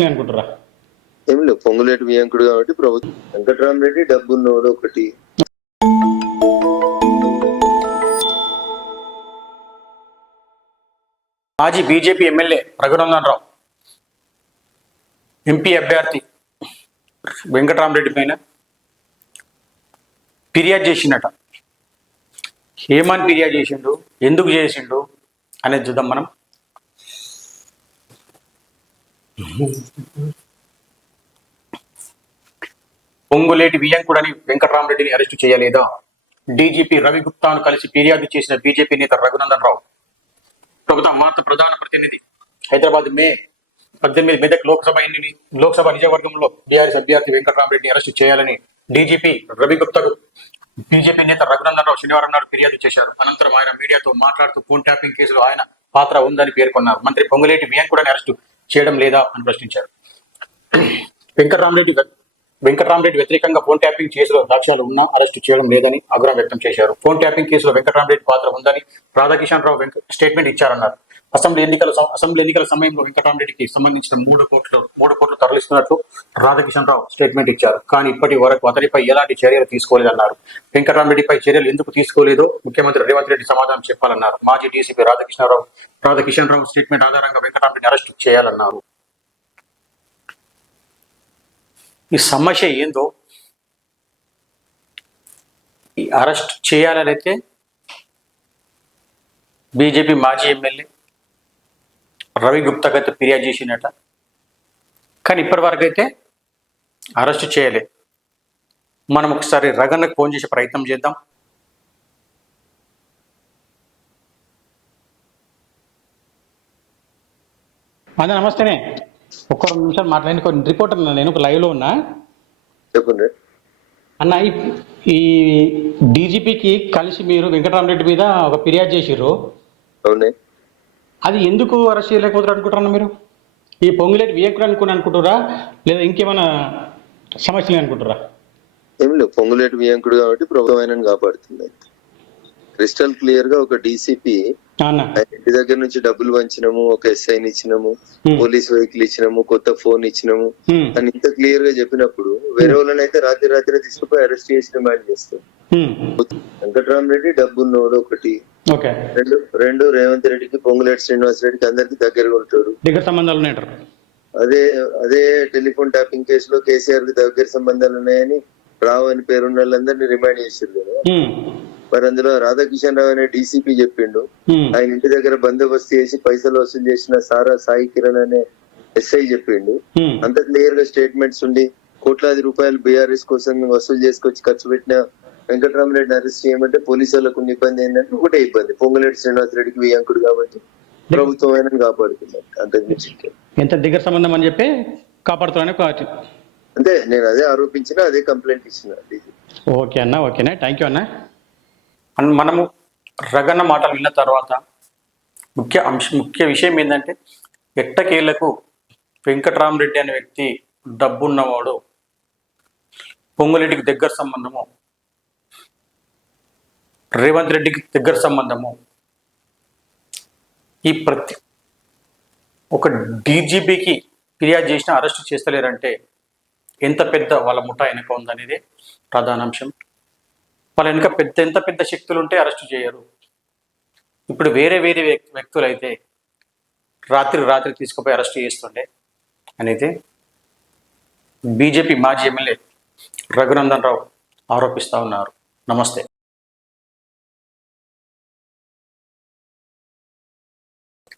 అనుకుంటారా? ఏం లేవు, పొంగులేటి వియంకుడు కాబట్టి ప్రభుత్వం. వెంకటరామరెడ్డి డబ్బున్నోడు ఒకటి. మాజీ BJP MLA Raghunandan Rao MP అభ్యర్థి వెంకటరామరెడ్డి పైన ఫిర్యాదు చేసిండట. ఏమని ఫిర్యాదు చేసిండు, ఎందుకు చేసిండు అనేది చూద్దాం మనం. పొంగులేటి వియంకుడని వెంకటరామరెడ్డిని అరెస్టు చేయలేదా? డీజీపీ రవి గుప్తాను కలిసి ఫిర్యాదు చేసిన బీజేపీ నేత రఘునందన్ రావు. ప్రభుత్వం వార్త ప్రధాన ప్రతినిధి. హైదరాబాద్ మే 18 మెదక్ లోక్సభ నియోజకవర్గంలో బీఆర్ఎస్ అభ్యర్థి వెంకటరామరెడ్డిని అరెస్టు చేయాలని డీజీపీ రవి గుప్తాకు బీజేపీ నేత రఘునందన్ రావు శనివారం నాడు ఫిర్యాదు చేశారు. అనంతరం ఆయన మీడియాతో మాట్లాడుతూ ఫోన్ ట్యాపింగ్ కేసులో ఆయన పాత్ర ఉందని పేర్కొన్నారు. మంత్రి పొంగులేటి వియంకుడని అరెస్టు చేయడం లేదా అని ప్రశ్నించారు. వెంకటరామరెడ్డి వ్యతిరేకంగా ఫోన్ ట్యాపింగ్ కేసులో సాక్ష్యాలు ఉన్నా అరెస్టు చేయడం లేదని ఆగ్రహం వ్యక్తం చేశారు. ఫోన్ ట్యాపింగ్ కేసులో వెంకటరామరెడ్డి పాత్ర ఉందని రాధాకిషన్ రావు స్టేట్మెంట్ ఇచ్చారన్నారు. అసెంబ్లీ ఎన్నికల సమయంలో వెంకటరామరెడ్డికి సంబంధించిన మూడు కోట్లు తరలిస్తున్నట్లు రాధాకిషన్ రావు స్టేట్మెంట్ ఇచ్చారు. కానీ ఇప్పటి వరకు అతడిపై ఎలాంటి చర్యలు తీసుకోలేదన్నారు. వెంకటరామరెడ్డిపై చర్యలు ఎందుకు తీసుకోలేదో ముఖ్యమంత్రి రేవంత్ రెడ్డి సమాధానం చెప్పాలన్నారు. మాజీ డీసీపీ రాధాకిషన్ రావు స్టేట్మెంట్ ఆధారంగా వెంకటరామరెడ్డిని అరెస్టు చేయాలన్నారు. ఈ సమస్య ఏందో ఈ అరెస్ట్ చేయాలని అయితే బీజేపీ మాజీ ఎమ్మెల్యే రవి గుప్తాకి అయితే ఫిర్యాదు చేసినట. కానీ ఇప్పటి వరకు అయితే అరెస్ట్ చేయలే. మనం ఒకసారి రగన్నకు ఫోన్ చేసే ప్రయత్నం చేద్దాం. అన్న నమస్తేనే, ఒక్క 2 నిమిషాలు మాట్లాడి కొన్ని రిపోర్టర్ నేను ఒక లైవ్లో ఉన్నా. చెప్పండి అన్న. ఈ డీజీపీకి కలిసి మీరు వెంకటరామరెడ్డి మీద ఒక ఫిర్యాదు చేసిర్రు. అవునే, అది ఎందుకు అరెస్ట్ చేయలేకపోతారు అనుకుంటారన్న మీరు? ఈ పొంగులేటి వియంకుడు అనుకుంటారా, లేదా ఇంకేమైనా సమస్యలు అనుకుంటారా? ఏం లేవు, పొంగులేటి వియంకుడు కాబట్టి ప్రభుత్వం ఆయనను కాపాడుతుంది. క్రిస్టల్ క్లియర్ గా ఒక డీసీపీ ఇంటి దగ్గర నుంచి డబ్బులు పంచినాము, ఒక ఎస్ఐని ఇచ్చినాము, పోలీస్ వెహికల్ ఇచ్చినాము, కొత్త ఫోన్ ఇచ్చినాము అని ఇంత క్లియర్ గా చెప్పినప్పుడు వేరే వాళ్ళని అయితే రాత్రి తీసుకుపోయి అరెస్ట్ చేసి డిమాండ్ చేస్తారు. వెంకటరామరెడ్డి డబ్బున్నోడు ఒకటి. రెండు రేవంత్ రెడ్డికి, పొంగులేటి శ్రీనివాస్ రెడ్డికి అందరికి దగ్గరగా ఉంటాడు. అదే టెలిఫోన్ ట్యాపింగ్ కేసులో కేసీఆర్ కి దగ్గర సంబంధాలు ఉన్నాయని రావు అని పేరున్న వాళ్ళందరినీ రిమాండ్ చేశారు కదా. మరి అందులో రాధాకిషన్ రావు అనే డీసీపీ చెప్పిండు, ఆయన ఇంటి దగ్గర బందోబస్తు చేసి పైసలు వసూలు చేసిన సాయి కిరణ్ అనే ఎస్ఐ చెప్పిండు. అంత క్లియర్ గా స్టేట్మెంట్స్ ఉండి కోట్లాది రూపాయలు బీఆర్ఎస్ కోసం వసూలు చేసుకొచ్చి ఖర్చు పెట్టిన వెంకటరామరెడ్డిని అరెస్ట్ చేయమంటే పోలీసు వాళ్ళకు ఉన్న ఇబ్బంది ఏంటంటే ఒకటే ఇబ్బంది, పొంగులేటి శ్రీనివాస్ రెడ్డికి వియంకుడు కాబట్టి ప్రభుత్వం ఆయన కాపాడుతున్నారు. అంతకుమించి ఎంత దగ్గర సంబంధం అని చెప్పి కాపాడుతున్నాను అంటే నేను అదే ఆరోపించిన, అదే కంప్లైంట్ ఇచ్చిన. ఓకే అన్న, ఓకేనా, థ్యాంక్ యూ అన్న. మనము రగన్న మాటలు విన్న తర్వాత ముఖ్య విషయం ఏంటంటే, ఎట్టకేళ్లకు వెంకటరామరెడ్డి అనే వ్యక్తి డబ్బున్నవాడు, పొంగులేటికి దగ్గర సంబంధము, రేవంత్ రెడ్డికి దగ్గర సంబంధము. ఈ ఒక డీజీపీకి ఫిర్యాదు చేసినా అరెస్ట్ చేస్తలేరంటే ఎంత పెద్ద వాళ్ళ ముఠా వెనుక ఉందనేది ప్రధానాంశం. వాళ్ళ వెనుక ఎంత పెద్ద శక్తులు ఉంటే అరెస్ట్ చేయరు. ఇప్పుడు వేరే వ్యక్తులు అయితే రాత్రి తీసుకుపోయి అరెస్ట్ చేస్తుండే అనేది బీజేపీ మాజీ ఎమ్మెల్యే రఘునందన్ రావు ఆరోపిస్తూ ఉన్నారు. నమస్తే.